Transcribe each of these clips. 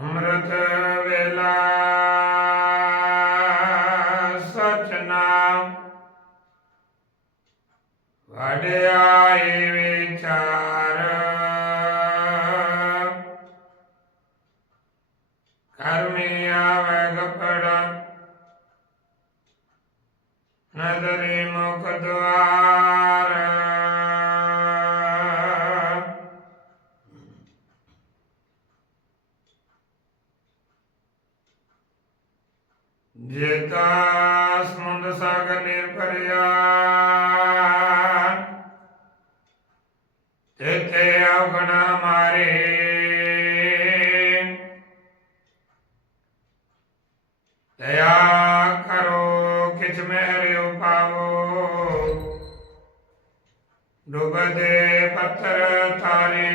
ਅੰਮ੍ਰਿਤ ਵੇਲਾ ਸਚ ਨਾਮ ਵਡਿਆਈ ਵਿਚਾਰ। ਕਰਮੀ ਆਵੈ ਗਪੜਾ ਨਦਰੀ ਮੁਖ ਦੁਆਰ। ਜੇਤਾ ਸਮੁੰਦ ਸਾਗਰ ਨਿਰਭਰਿਆ ਤੇਤੇ ਅਵਗਣ ਮਾਰੇ। ਦਇਆ ਕਰੋ, ਕਿਛ ਮਹਿਰਿਓ ਪਾਵੋ ਡੁਬਦੇ ਪੱਥਰ ਥਾਰੇ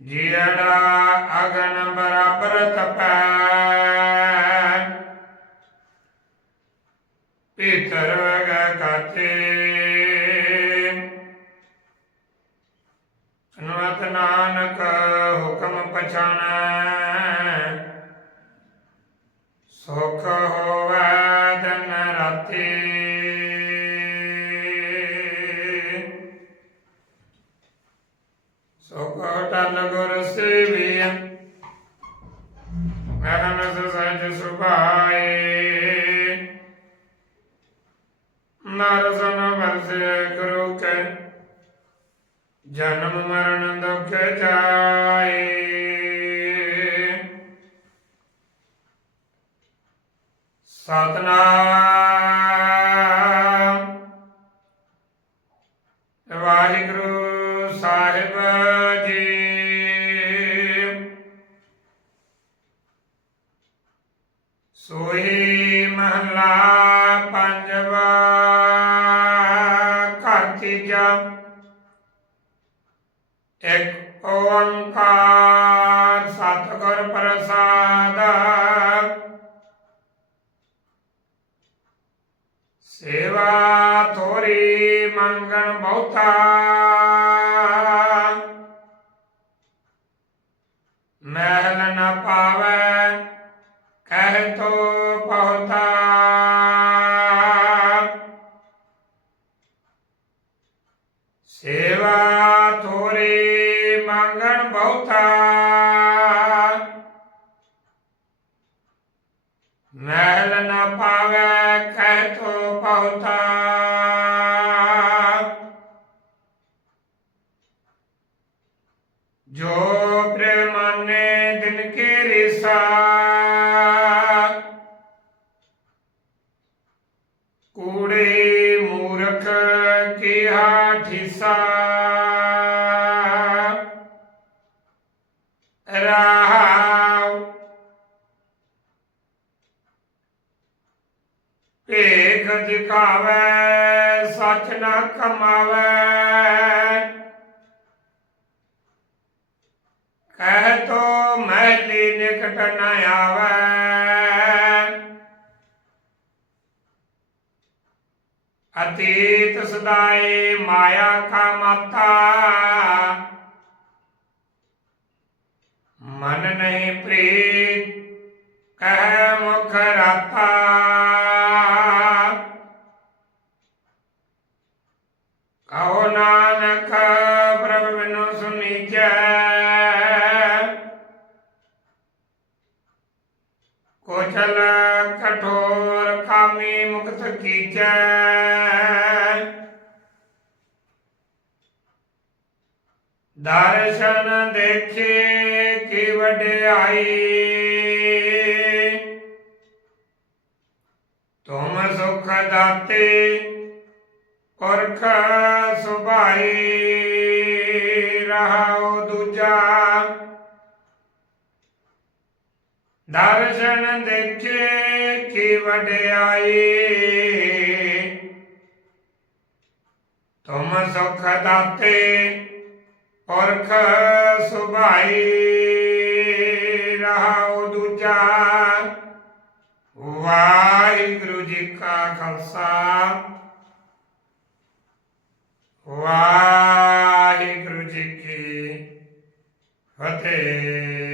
ਜਿਹੜਾ ਅਗਨ ਬਰਾਬਰ ਤਪੈ। ਭੀਤਰ ਵਗ ਕਾਤੇ। ਨਵਤ ਨਾਨਕ ਹੁਕਮ ਪਛਾਣੈ ਸੁਖ ਹੋਵੈ ਦਿਨ ਰਾਤੀ। ਸੁਖ ਟਲ ਨਰਸਨ ਵਰਸੇ ਗੁਰੂ ਕੇ, ਜਨਮ ਮਰਨ ਦੁਖ ਜਾਏ। ਸਤਨਾਮ। ਵਾਹਿਗੁਰੂ ਸਾਹਿਬ ਜੀ। ਸੋਈ ਮਹਲਾ ਪੰਜਵਾ। ओंकार सतगुर प्रसाद। सेवा तोरी मंगन बहुता महल जो प्रेम ने दिन के रिसा। कूड़े मूर्ख के हाठिसा। राहाव पेख दिखावे, सच ना कमावे। अतीत सदाए माया का माता। मन नहीं प्रीत कह मुख राता। कहो नानक स्वामी मुख की जय। दर्शन देखे कि की आई। तुम सुख दाते पुरख सुभाई दर्शन देखे की आई तुम सुख दाते, पुरख सुभाई रहाओ दूजा। वाहिगुरु जी का खालसा। वाहिगुरु जी की फतेह।